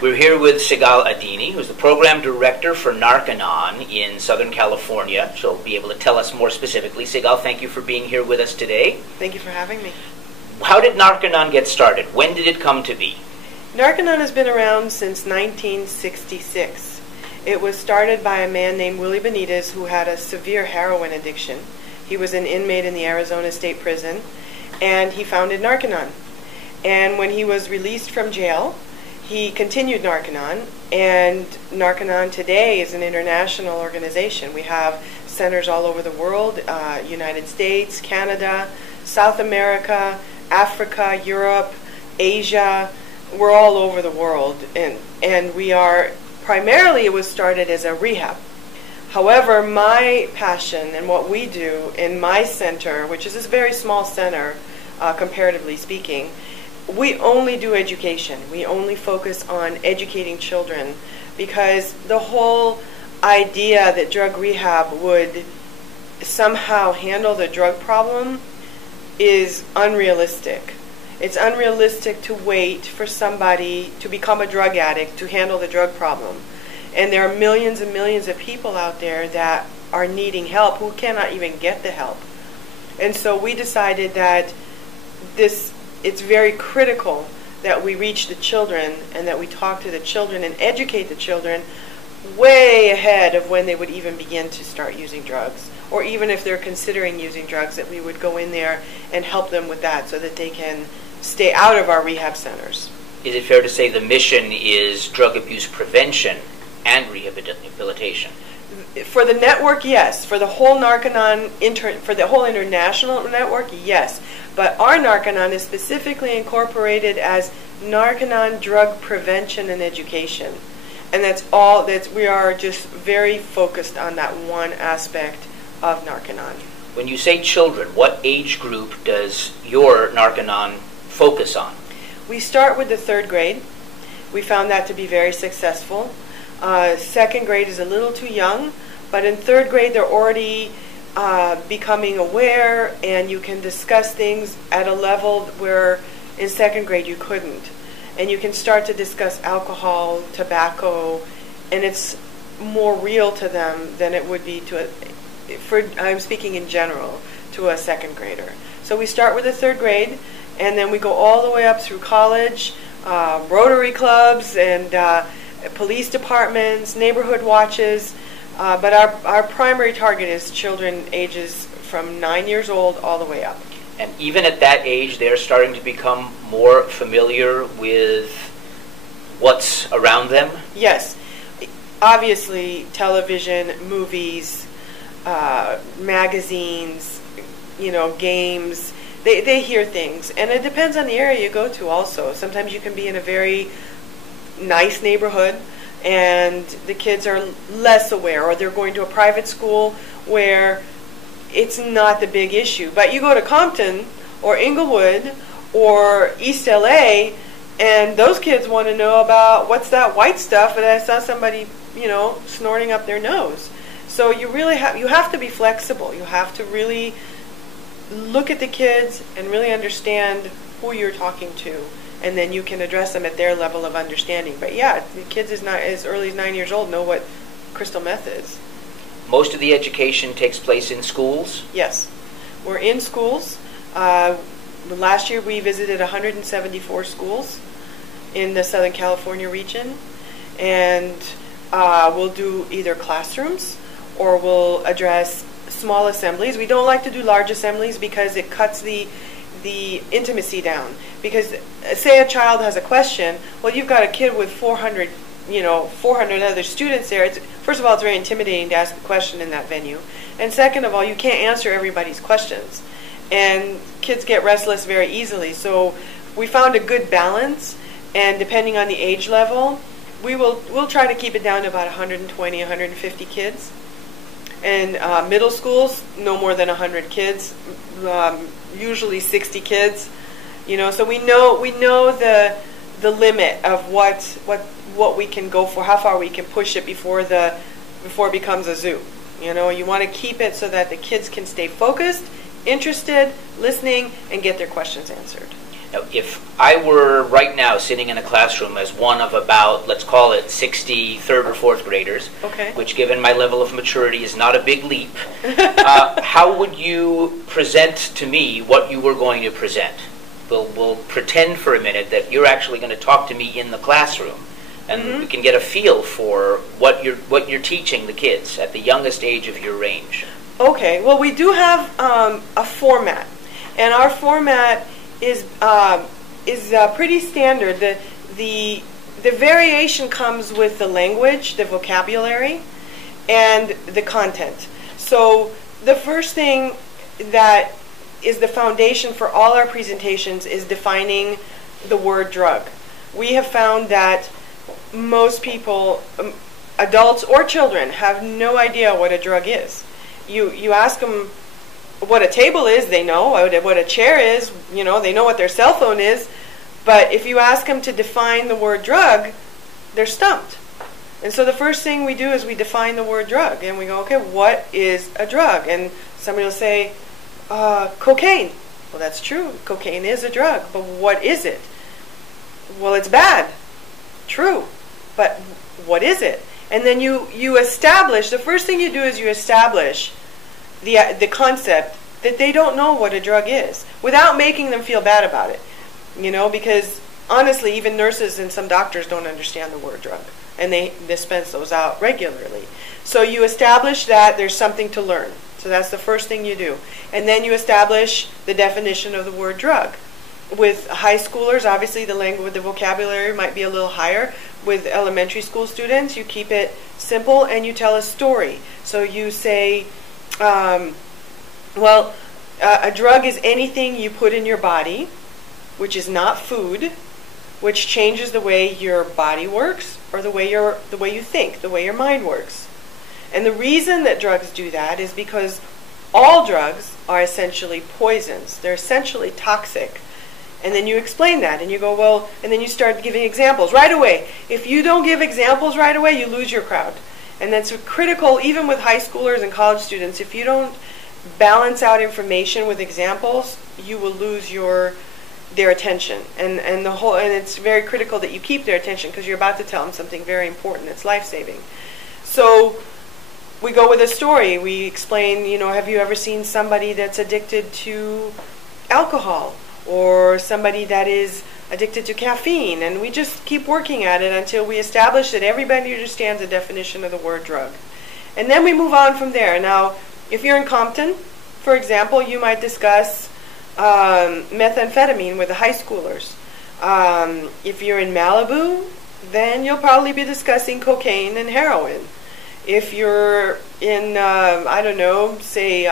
We're here with Sigal Adini, who's the program director for Narconon in Southern California. She'll be able to tell us more specifically. Sigal, thank you for being here with us today. Thank you for having me. How did Narconon get started? When did it come to be? Narconon has been around since 1966. It was started by a man named Willie Benitez who had a severe heroin addiction. He was an inmate in the Arizona State Prison, and he founded Narconon. And when he was released from jail, he continued Narconon, and Narconon today is an international organization. We have centers all over the world, United States, Canada, South America, Africa, Europe, Asia. We're all over the world, and we are, primarily it was started as a rehab. However, my passion and what we do in my center, which is a very small center, comparatively speaking, we only do education. We only focus on educating children, because the whole idea that drug rehab would somehow handle the drug problem is unrealistic. It's unrealistic to wait for somebody to become a drug addict to handle the drug problem. And there are millions and millions of people out there that are needing help who cannot even get the help. And so we decided that it's very critical that we reach the children and that we talk to the children and educate the children way ahead of when they would even begin to start using drugs. Or even if they're considering using drugs, that we would go in there and help them with that so that they can stay out of our rehab centers. Is it fair to say the mission is drug abuse prevention and rehabilitation? For the network, yes. For the whole Narconon, for the whole international network, yes. But our Narconon is specifically incorporated as Narconon Drug Prevention and Education. And that's all, we are just very focused on that one aspect of Narconon. When you say children, what age group does your Narconon focus on? We start with the 3rd grade. We found that to be very successful. 2nd grade is a little too young, but in 3rd grade they're already becoming aware, and you can discuss things at a level where in 2nd grade you couldn't. And you can start to discuss alcohol, tobacco, and it's more real to them than it would be to I'm speaking in general, to a 2nd grader. So we start with the 3rd grade, and then we go all the way up through college, Rotary clubs, and police departments, neighborhood watches. But our primary target is children ages from 9 years old all the way up. And even at that age, they're starting to become more familiar with what's around them? Yes. Obviously, television, movies, magazines, games, they hear things. And it depends on the area you go to also. Sometimes you can be in a very nice neighborhood and the kids are less aware, or they're going to a private school where it's not the big issue. But you go to Compton or Inglewood or East LA, and those kids want to know about what's that white stuff that I saw somebody, snorting up their nose. So you have to be flexible. You have to really look at the kids and really understand who you're talking to, and then you can address them at their level of understanding. But yeah, the kids as early as 9 years old know what crystal meth is. Most of the education takes place in schools? Yes. We're in schools. Last year we visited 174 schools in the Southern California region, and we'll do either classrooms or we'll address small assemblies. We don't like to do large assemblies because it cuts the intimacy down. Because say a child has a question, well, you've got a kid with 400 other students there. First of all, it's very intimidating to ask a question in that venue. And second of all, you can't answer everybody's questions. And kids get restless very easily. So we found a good balance, and depending on the age level, we'll try to keep it down to about 120, 150 kids. And middle schools, no more than 100 kids, usually 60 kids. So we know the limit of what we can go for, how far we can push it before it becomes a zoo. You want to keep it so that the kids can stay focused, interested, listening, and get their questions answered. Now, if I were right now sitting in a classroom as one of about, let's call it 60 third or fourth graders, okay, which given my level of maturity is not a big leap, how would you present to me what you were going to present? We'll pretend for a minute that you're actually going to talk to me in the classroom, and we can get a feel for what you're teaching the kids at the youngest age of your range. Okay, well, we do have a format, and our format is pretty standard. The variation comes with the language, the vocabulary, and the content. So the first thing that is the foundation for all our presentations is defining the word drug. We have found that most people, adults or children, have no idea what a drug is. You ask them what a table is, they know. What a chair is, they know what their cell phone is. But if you ask them to define the word drug, they're stumped. And so the first thing we do is we define the word drug. And we go, okay, what is a drug? And somebody will say, cocaine. Well, that's true. Cocaine is a drug. But what is it? Well, it's bad. True. But what is it? And then you establish, the first thing you do is you establish the concept that they don't know what a drug is, without making them feel bad about it. Because honestly, even nurses and some doctors don't understand the word drug, and they dispense those out regularly. So you establish that there's something to learn. So that's the first thing you do. And then you establish the definition of the word drug. With high schoolers, obviously the language, the vocabulary might be a little higher. With elementary school students, you keep it simple and you tell a story. So you say, a drug is anything you put in your body, which is not food, which changes the way your body works, or the way you think, the way your mind works. And the reason that drugs do that is because all drugs are essentially poisons. They're essentially toxic. And then you explain that, and you go, well, and then you start giving examples right away. If you don't give examples right away, you lose your crowd. And that's critical, even with high schoolers and college students. If you don't balance out information with examples, you will lose their attention. And it's very critical that you keep their attention, because you're about to tell them something very important that's life-saving. So we go with a story. We explain, have you ever seen somebody that's addicted to alcohol, or somebody that is addicted to caffeine? And we just keep working at it until we establish that everybody understands the definition of the word drug. And then we move on from there. Now, if you're in Compton, for example, you might discuss methamphetamine with the high schoolers. If you're in Malibu, then you'll probably be discussing cocaine and heroin. If you're in, say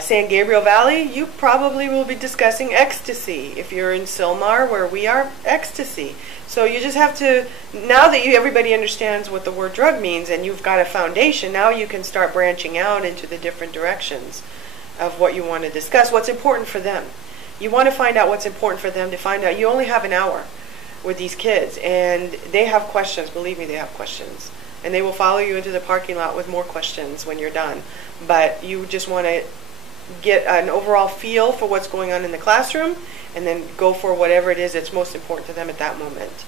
San Gabriel Valley, you probably will be discussing ecstasy. If you're in Sylmar, where we are, ecstasy. So you just have to, now that everybody understands what the word drug means and you've got a foundation, now you can start branching out into the different directions of what you want to discuss, what's important for them. You want to find out what's important for them to find out. You only have an hour with these kids, and they have questions. Believe me, they have questions. And they will follow you into the parking lot with more questions when you're done. But you just want to get an overall feel for what's going on in the classroom, and then go for whatever it is that's most important to them at that moment.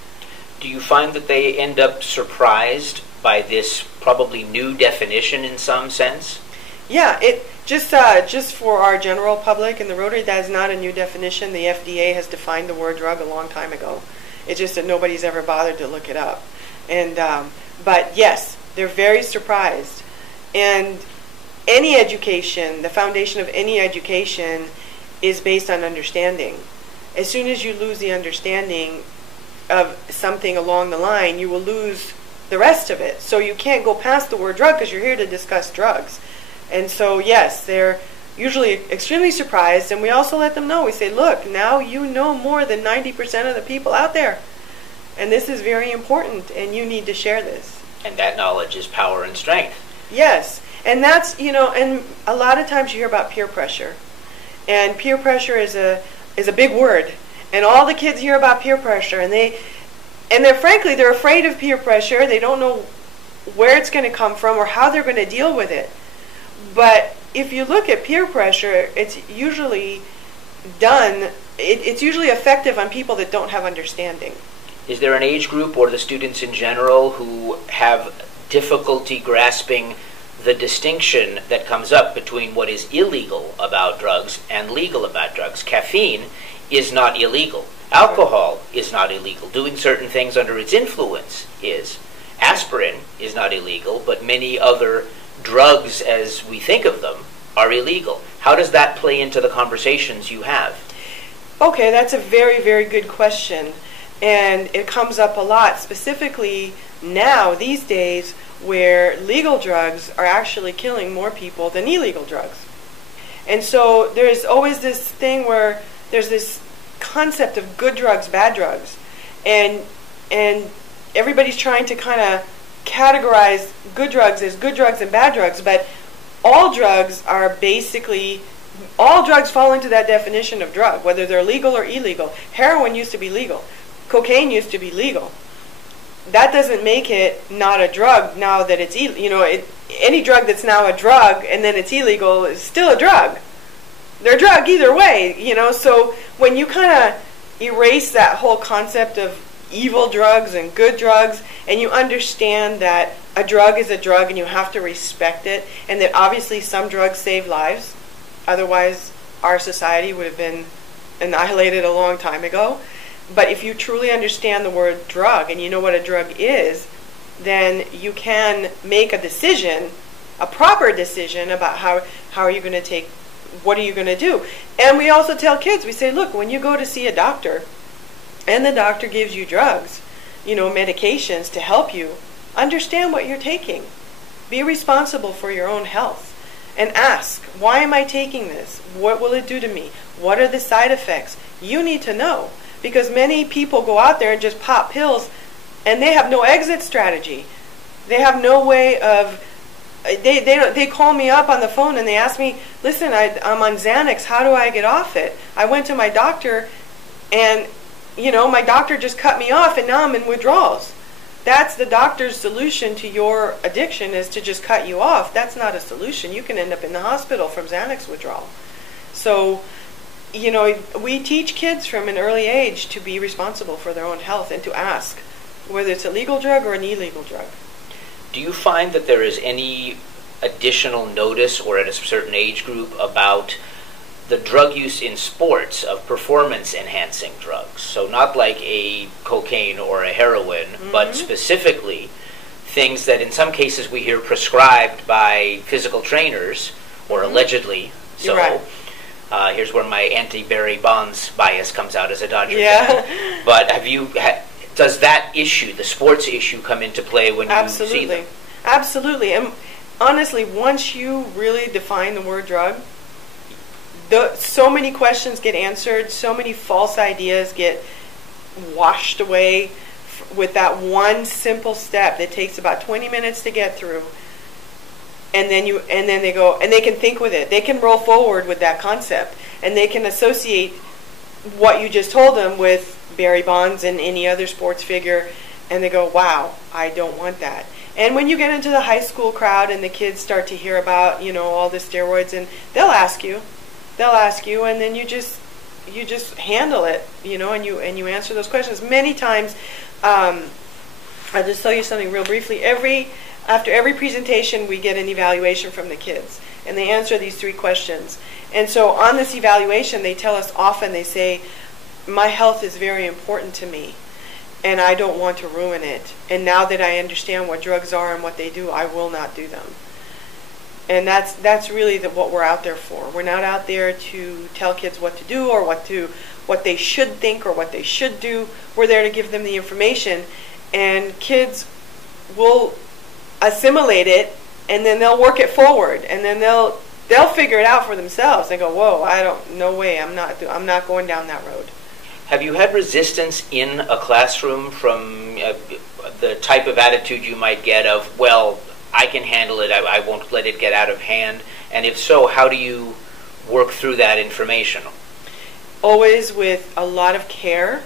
Do you find that they end up surprised by this probably new definition in some sense? Yeah, it just for our general public in the Rotary, that is not a new definition. The FDA has defined the word drug a long time ago. It's just that nobody's ever bothered to look it up. And but yes, they're very surprised. And any education, the foundation of any education, is based on understanding. As soon as you lose the understanding of something along the line, you will lose the rest of it. So you can't go past the word drug, because you're here to discuss drugs. And so yes, they're usually extremely surprised, and we also let them know. We say, look, now you know more than 90% of the people out there, and this is very important, and you need to share this. And that knowledge is power and strength. Yes, and that's, and a lot of times you hear about peer pressure, and peer pressure is a big word, and all the kids hear about peer pressure, and they're frankly, they're afraid of peer pressure. They don't know where it's going to come from or how they're going to deal with it. But if you look at peer pressure, it's usually done it's usually effective on people that don't have understanding. Is there an age group or the students in general who have difficulty grasping the distinction that comes up between what is illegal about drugs and legal about drugs? Caffeine is not illegal. Alcohol is not illegal. Doing certain things under its influence is. Aspirin is not illegal, but many other drugs, as we think of them, are illegal. How does that play into the conversations you have? Okay, that's a very, very good question. And it comes up a lot, specifically now, these days, where legal drugs are actually killing more people than illegal drugs. And so there's always this thing where there's this concept of good drugs, bad drugs. And everybody's trying to kind of categorize good drugs as good drugs and bad drugs, but all drugs are basically, all drugs fall into that definition of drug, whether they're legal or illegal. Heroin used to be legal. Cocaine used to be legal. That doesn't make it not a drug now that it's, any drug that's now a drug and then it's illegal is still a drug. They're a drug either way, so when you kind of erase that whole concept of evil drugs and good drugs, and you understand that a drug is a drug and you have to respect it, and that obviously some drugs save lives, otherwise our society would have been annihilated a long time ago. But if you truly understand the word drug and you know what a drug is, then you can make a decision, a proper decision about how are you going to take, what are you going to do. And we also tell kids, we say, look, when you go to see a doctor and the doctor gives you drugs, medications to help you, understand what you're taking. Be responsible for your own health. And ask, why am I taking this? What will it do to me? What are the side effects? You need to know. Because many people go out there and just pop pills and they have no exit strategy. They have no way of, they call me up on the phone and they ask me, listen, I'm on Xanax, how do I get off it? I went to my doctor and, my doctor just cut me off and now I'm in withdrawals. That's the doctor's solution to your addiction, is to just cut you off. That's not a solution. You can end up in the hospital from Xanax withdrawal. So, we teach kids from an early age to be responsible for their own health and to ask whether it's a legal drug or an illegal drug. Do you find that there is any additional notice or at a certain age group about the drug use in sports of performance-enhancing drugs? So not like a cocaine or a heroin, but specifically things that in some cases we hear prescribed by physical trainers, or allegedly so. Right. Here's where my anti-Barry Bonds bias comes out as a Dodger Yeah. fan. But does that issue, the sports issue, come into play when you see them? Absolutely. And honestly, once you really define the word drug, so many questions get answered, so many false ideas get washed away with that one simple step that takes about 20 minutes to get through. And then they go, and they can think with it. They can roll forward with that concept, and they can associate what you just told them with Barry Bonds and any other sports figure, and they go, wow, I don't want that. And when you get into the high school crowd and the kids start to hear about, all the steroids, and they'll ask you, and then you just handle it, and you answer those questions. Many times, I'll just tell you something real briefly. After every presentation, we get an evaluation from the kids, and they answer these 3 questions. And so on this evaluation, they tell us often, they say, my health is very important to me, and I don't want to ruin it. And now that I understand what drugs are and what they do, I will not do them. And that's really what we're out there for. We're not out there to tell kids what to do or what they should think or what they should do. We're there to give them the information, and kids will assimilate it, and then they'll work it forward, and then they'll figure it out for themselves. They go, whoa, no way, I'm not going down that road. Have you had resistance in a classroom from the type of attitude you might get of, well, I can handle it, I won't let it get out of hand? And if so, how do you work through that information? Always with a lot of care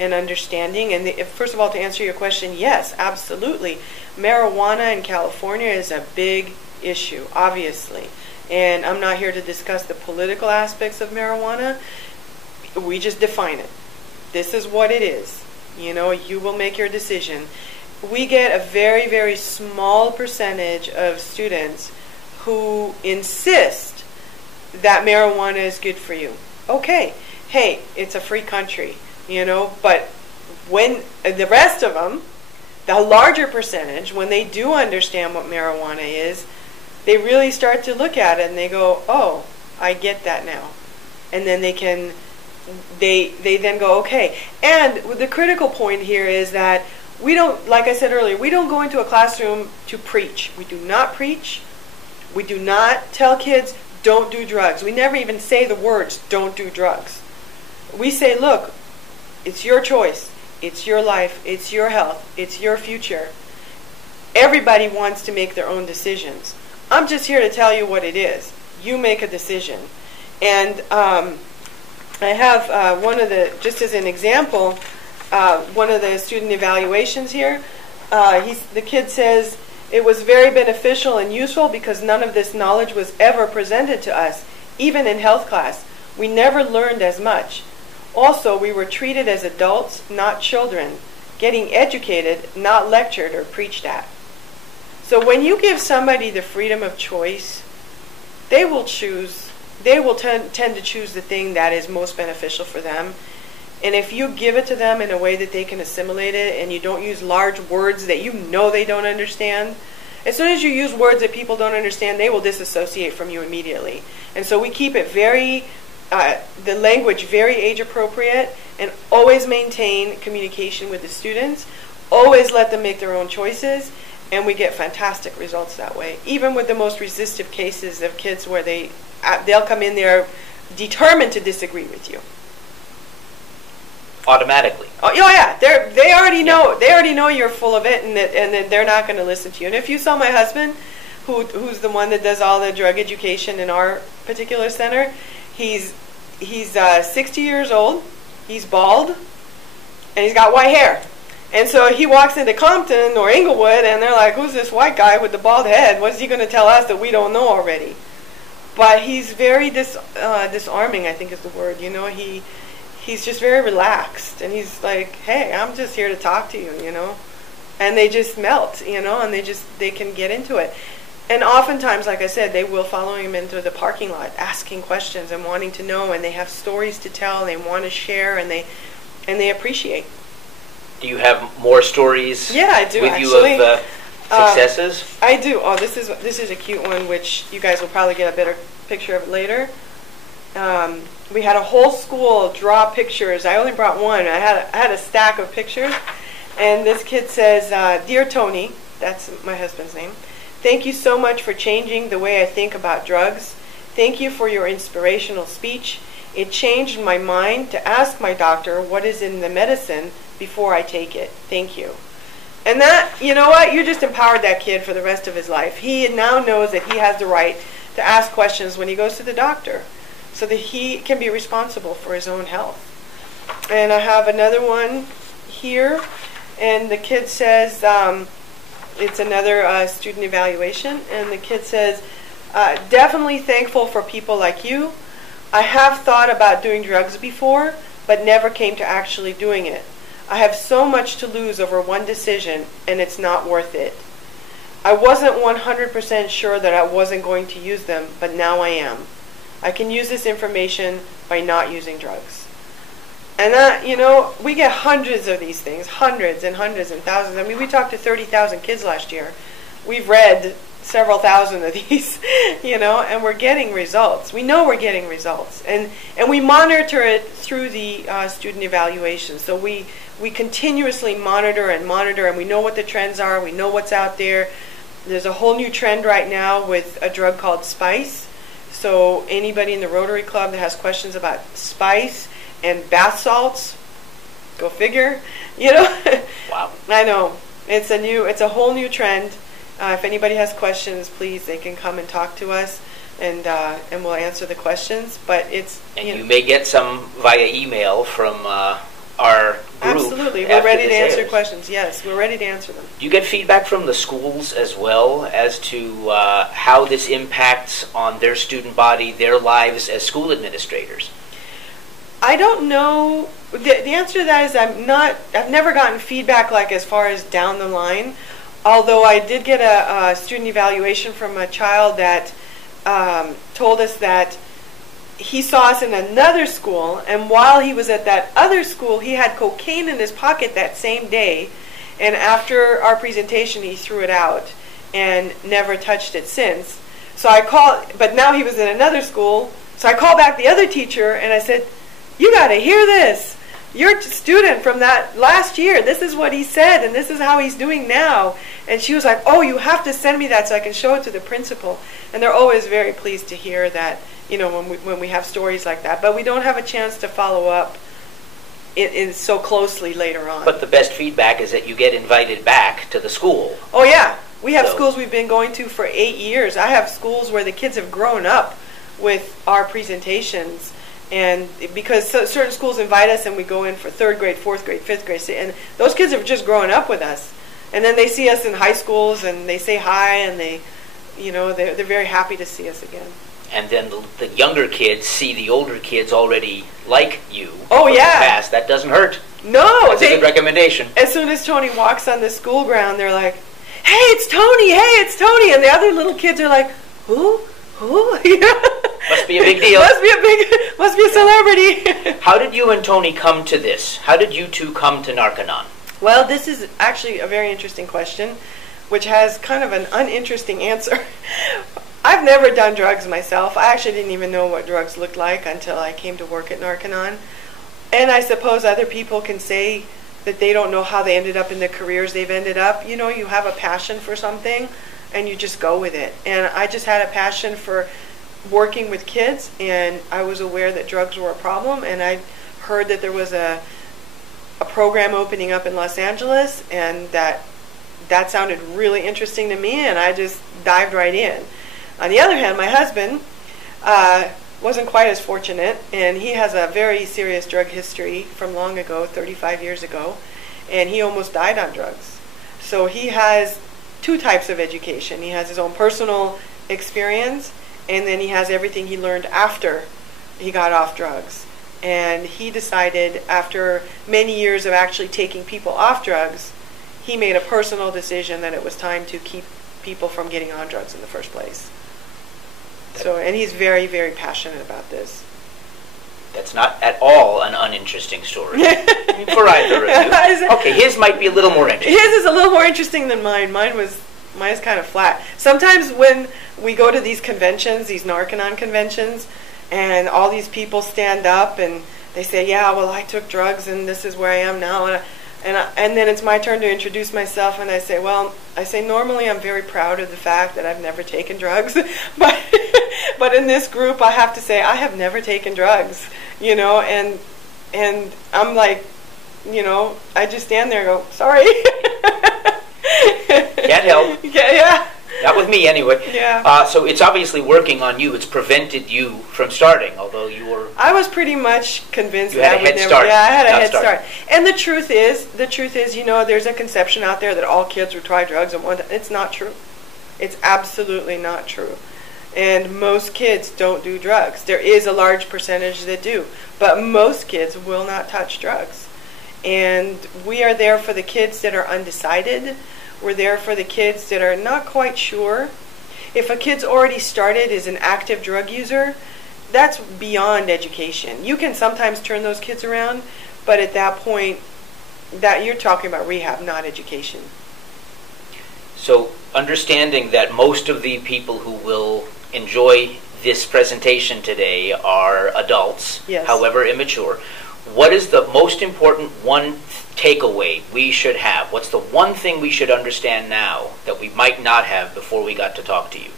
and understanding. And first of all, to answer your question, yes, absolutely. Marijuana in California is a big issue, obviously. And I'm not here to discuss the political aspects of marijuana. we just define it. This is what it is. You know, you will make your decision. We get a very, very small percentage of students who insist that marijuana is good for you. Okay, hey, it's a free country, you know, but when the rest of them, the larger percentage, when they do understand what marijuana is, they really start to look at it and they go, oh, I get that now. And then they then go, okay. And the critical point here is that we don't, like I said earlier, we don't go into a classroom to preach. We do not preach. We do not tell kids, don't do drugs. We never even say the words, don't do drugs. We say, look, it's your choice. It's your life. It's your health. It's your future. Everybody wants to make their own decisions. I'm just here to tell you what it is. You make a decision. And I have one of the, just as an example, one of the student evaluations here. The kid says, it was very beneficial and useful because none of this knowledge was ever presented to us, even in health class. We never learned as much. Also, we were treated as adults, not children, getting educated, not lectured or preached at. So when you give somebody the freedom of choice, they will tend to choose the thing that is most beneficial for them. And if you give it to them in a way that they can assimilate it, and you don't use large words that you know they don't understand, as soon as you use words that people don't understand, they will disassociate from you immediately. And so we keep it the language very age appropriate, and always maintain communication with the students, always let them make their own choices, and we get fantastic results that way. Even with the most resistive cases of kids where they'll come in there determined to disagree with you. Automatically. Oh yeah, they already know. Yeah. They already know you're full of it, and that they're not going to listen to you. And if you saw my husband, who's the one that does all the drug education in our particular center, he's 60 years old. He's bald, and he's got white hair. And so he walks into Compton or Inglewood, and they're like, "Who's this white guy with the bald head? What's he going to tell us that we don't know already?" But he's very disarming, I think is the word. You know, he's just very relaxed, and he's like, hey, I'm just here to talk to you, you know. And they just melt, you know, and they can get into it. And oftentimes, like I said, they will follow him into the parking lot, asking questions and wanting to know, and they have stories to tell, and they want to share, and they appreciate. Do you have more stories? Yeah, I do, with actually. You of successes? I do. Oh, this is a cute one, which you guys will probably get a better picture of it later. We had a whole school draw pictures. I only brought one. I had a stack of pictures. And this kid says, Dear Tony, that's my husband's name, thank you so much for changing the way I think about drugs. Thank you for your inspirational speech. It changed my mind to ask my doctor what is in the medicine before I take it. Thank you. And that, you know what? You just empowered that kid for the rest of his life. He now knows that he has the right to ask questions when he goes to the doctor, so that he can be responsible for his own health. And I have another one here, and the kid says, it's another student evaluation, and the kid says, definitely thankful for people like you. I have thought about doing drugs before, but never came to actually doing it. I have so much to lose over one decision, and it's not worth it. I wasn't 100% sure that I wasn't going to use them, but now I am. I can use this information by not using drugs. And that, you know, we get hundreds of these things, hundreds and hundreds and thousands. I mean, we talked to 30,000 kids last year. We've read several thousand of these, you know, and we're getting results. We know we're getting results. And we monitor it through the student evaluation. So we continuously monitor, and we know what the trends are. We know what's out there. There's a whole new trend right now with a drug called spice. So anybody in the Rotary Club that has questions about spice and bath salts, go figure, you know. Wow. I know. It's a whole new trend. If anybody has questions, please, they can come and talk to us, and we'll answer the questions. But it's you may get some via email from our group. Absolutely, we're ready to answer questions. Yes, we're ready to answer them. Do you get feedback from the schools as well as to how this impacts on their student body, their lives as school administrators? I don't know. The answer to that is I've never gotten feedback like as far as down the line. Although I did get a student evaluation from a child that told us that he saw us in another school, and while he was at that other school, he had cocaine in his pocket that same day, and after our presentation, he threw it out and never touched it since. So I called, but now he was in another school, so I called back the other teacher, and I said, "You got to hear this. Your student from that last year, this is what he said, and this is how he's doing now." And she was like, "Oh, you have to send me that so I can show it to the principal." And they're always very pleased to hear that, you know, when we have stories like that. But we don't have a chance to follow up in so closely later on. But the best feedback is that you get invited back to the school. Oh, yeah. We have schools we've been going to for 8 years. I have schools where the kids have grown up with our presentations. And because certain schools invite us and we go in for 3rd grade, 4th grade, 5th grade, and those kids have just grown up with us. And then they see us in high schools and they say hi, and they, you know, they're very happy to see us again. And then the younger kids see the older kids already like you. Oh, yeah. Past. That doesn't hurt. No. That's a good recommendation. As soon as Tony walks on the school ground, they're like, "Hey, it's Tony! Hey, it's Tony!" And the other little kids are like, "Who? Who?" Must be a big deal. Must be a celebrity. How did you and Tony come to this? How did you two come to Narconon? Well, this is actually a very interesting question, which has kind of an uninteresting answer. I've never done drugs myself. I actually didn't even know what drugs looked like until I came to work at Narconon. And I suppose other people can say that they don't know how they ended up in the careers they've ended up. You know, you have a passion for something and you just go with it. And I just had a passion for working with kids, and I was aware that drugs were a problem, and I heard that there was a program opening up in Los Angeles, and that sounded really interesting to me, and I just dived right in. On the other hand, my husband wasn't quite as fortunate, and he has a very serious drug history from long ago, 35 years ago, and he almost died on drugs. So he has two types of education. He has his own personal experience, and then he has everything he learned after he got off drugs. And he decided, after many years of actually taking people off drugs, he made a personal decision that it was time to keep people from getting on drugs in the first place. So, and he's very, very passionate about this. That's not at all an uninteresting story for either of you. Okay, his might be a little more interesting. His is a little more interesting than mine. Mine's kind of flat. Sometimes when we go to these conventions, these Narconon conventions, and all these people stand up and they say, "Yeah, well, I took drugs and this is where I am now," and then it's my turn to introduce myself, and I say, normally I'm very proud of the fact that I've never taken drugs, but in this group I have to say I have never taken drugs, you know, and I'm like, you know, I just stand there and go, "Sorry." Can't help. Yeah. Not with me, anyway. Yeah. So it's obviously working on you. It's prevented you from starting, although you were... I was pretty much convinced you had that a head start. Yeah, I had a head start. And the truth is, you know, there's a conception out there that all kids would try drugs at one time. It's not true. It's absolutely not true. And most kids don't do drugs. There is a large percentage that do, but most kids will not touch drugs. And we are there for the kids that are undecided. We're there for the kids that are not quite sure. If a kid's already started as an active drug user, that's beyond education. You can sometimes turn those kids around, but at that point, that you're talking about rehab, not education. So understanding that most of the people who will enjoy this presentation today are adults, yes, however immature, what is the most important one takeaway we should have? What's the one thing we should understand now that we might not have before we got to talk to you?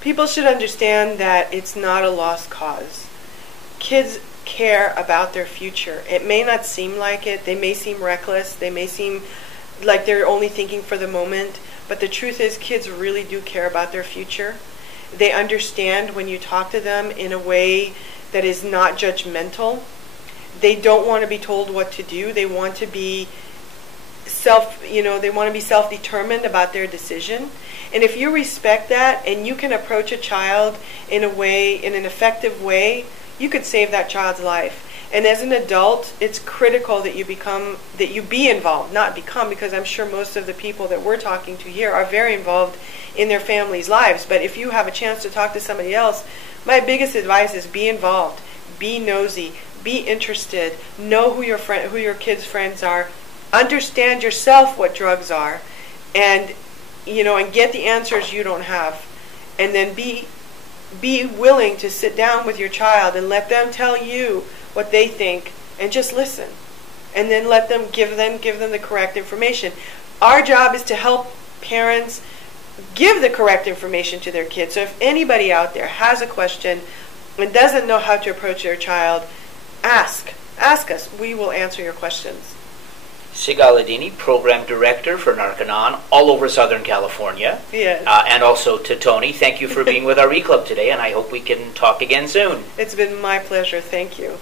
People should understand that it's not a lost cause. Kids care about their future. It may not seem like it. They may seem reckless. They may seem like they're only thinking for the moment. But the truth is, kids really do care about their future. They understand when you talk to them in a way that is not judgmental. They don't want to be told what to do. They want to be self-determined about their decision. And if you respect that and you can approach a child in an effective way, you could save that child's life. And as an adult, it's critical that you be involved, not become, because I'm sure most of the people that we're talking to here are very involved in their families' lives. But if you have a chance to talk to somebody else, my biggest advice is be involved, be nosy, be interested, know who your kids' friends are, understand yourself what drugs are, and get the answers you don't have, and then be willing to sit down with your child and let them tell you what they think, and just listen, and then give them the correct information. Our job is to help parents give the correct information to their kids. So if anybody out there has a question and doesn't know how to approach their child, ask us. We will answer your questions. Sigal Adini, Program Director for Narconon, all over Southern California. Yes. And also to Tony, thank you for being with our E-Club today, and I hope we can talk again soon. It's been my pleasure. Thank you.